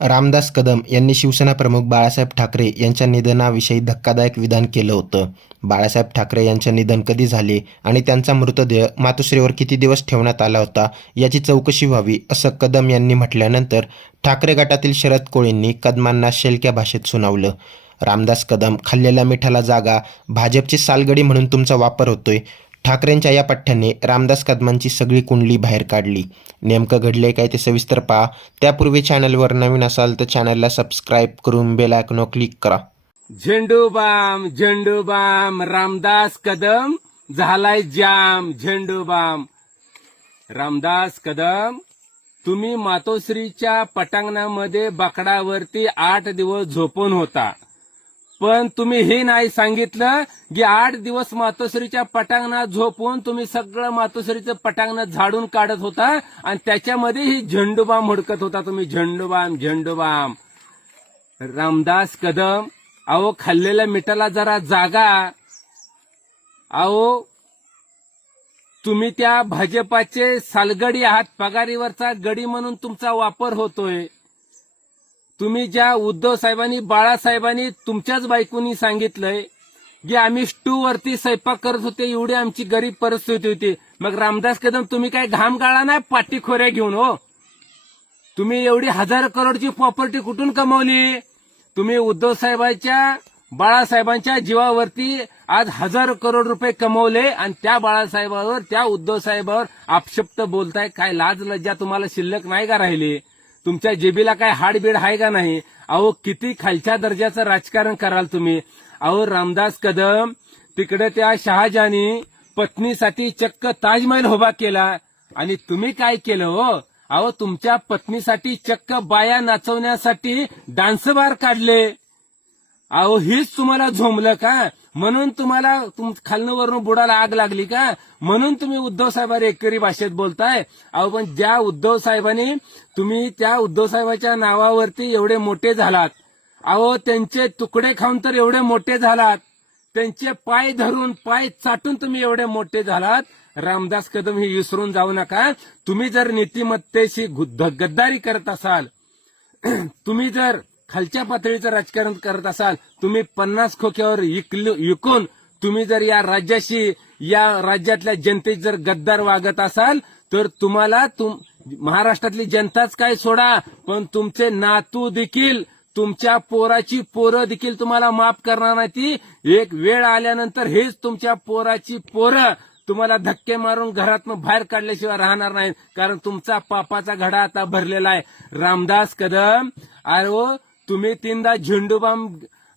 रामदास कदम यांनी शिवसेना प्रमुख बाळासाहेब ठाकरे यांच्या निधनाविषयी धक्कादायक विधान केलं होतं. बाळासाहेब ठाकरे यांचे निधन कधी झाले आणि त्यांचा मृतदेह मातोश्रीवर किती दिवस ठेवण्यात आला होता याची चौकशी व्हावी असं कदम यांनी म्हटल्यानंतर ठाकरे गटातील शरद कोळींनी कदमांना शेलक्या भाषेत सुनावलं. रामदास कदम खाल्लेल्या मिठाला जागा भाजपची सालगडी म्हणून तुमचा वापर होतोय ठाकरेंच्या या पठ्ठ्याने रामदास कदमांची सगळी कुंडली बाहेर काढली. नेमकं घडलंय काय ते सविस्तर पहा. त्यापूर्वी चॅनलवर नवीन असाल तर चॅनलला सबस्क्राईब करून बेल आयकॉनवर क्लिक करा. झेंडू बाम झेंडू बाम रामदास कदम झालाय जाम झेंडू बाम. रामदास कदम तुम्ही मातोश्रीच्या पटांगणामध्ये बाकडावरती आठ दिवस झोपून होता. पण तुम्ही हे नाही सांगितलं की आठ दिवस मातोश्रीच्या पटांगणात झोपून तुम्ही सगळं मातोश्रीचं पटांगण झाडून काढत होता आणि त्याच्यामध्ये ही झेंडूबाम हुडकत होता तुम्ही. झेंडूबाम झेंडूबाम. रामदास कदम अहो खाल्लेल्या मिठाला जरा जागा. अहो तुम्ही त्या भाजपाचे सालगडी आहात पगारीवरचा गडी म्हणून तुमचा वापर होतोय. तुम्ही ज्या उद्धव साहेबांनी बाळासाहेबांनी तुमच्याच बायकोनी सांगितलंय की आम्ही स्टू वरती स्वयंपाक करत होते एवढी आमची गरीब परिस्थिती होती. मग रामदास कदम तुम्ही काय घाम गाळा नाही पाठीखोऱ्या घेऊन हो? तुम्ही एवढी हजार करोडची प्रॉपर्टी कुठून कमवली? तुम्ही उद्धव साहेबांच्या बाळासाहेबांच्या जीवावरती आज हजार करोड रुपये कमवले आणि त्या बाळासाहेबावर त्या उद्धव साहेबावर आपशप्त बोलताय. काय लाज लज्जा तुम्हाला शिल्लक नाही का राहिली? तुमच्या जेबीला काय हाडबीड आहे का नाही? अहो किती खालच्या दर्जाचं राजकारण कराल तुम्ही? अहो रामदास कदम तिकडे त्या शहाजानी पत्नीसाठी चक्क ताजमहल उभा केला. आणि तुम्ही काय केलं हो? अहो तुमच्या पत्नीसाठी चक्क बाया नाचवण्यासाठी डान्स बार काढले. अहो हीच तुम्हाला झोमलं का? म्हणून तुम्हाला तुम खालनं वरून बुडाला आग लागली का? म्हणून तुम्ही उद्धव साहेबांनी एकरी भाषेत बोलताय. अहो पण ज्या उद्धव साहेबांनी तुम्ही त्या उद्धव साहेबाच्या नावावरती एवढे मोठे झालात. अहो त्यांचे तुकडे खाऊन तर एवढे मोठे झालात. त्यांचे पाय धरून पाय चाटून तुम्ही एवढे मोठे झालात. रामदास कदम ही विसरून जाऊ नका. तुम्ही जर नीतिमत्तेशी गद्दारी करत असाल तुम्ही जर खालच्या पातळीचं राजकारण करत असाल तुम्ही पन्नास खोक्यावर विकून तुम्ही जर या राज्याशी या राज्यातल्या जनतेत जर गद्दार वागत असाल तर तुम्हाला तुम महाराष्ट्रातली जनताच काय सोडा पण तुमचे नातू देखील तुमच्या पोराची पोरं देखील तुम्हाला माफ करणार नाही ती. एक वेळ आल्यानंतर हेच तुमच्या पोराची पोरं तुम्हाला धक्के मारून घरातनं बाहेर काढल्याशिवाय राहणार नाहीत कारण तुमचा पापाचा घडा आता भरलेला आहे. रामदास कदम अरे तुम्ही तीनदा झेंडूबाम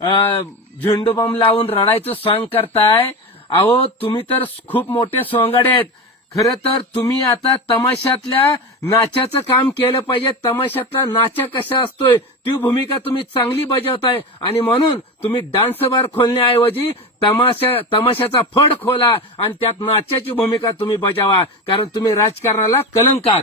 अं, झेंडूबाम लावून रडायचं सॉंग करताय. अहो तुम्ही तर खूप मोठे सोंगाडे आहेत. खर तर तुम्ही आता तमाशातल्या नाचाचं काम केलं पाहिजे. तमाशातला नाचा कसा असतोय ती भूमिका तुम्ही चांगली बजावताय. आणि म्हणून तुम्ही डान्स बार खोलण्याऐवजी तमाशा तमाशाचा फड खोला आणि त्यात नाचाची भूमिका तुम्ही बजावा. कारण तुम्ही राजकारणाला कलंकात.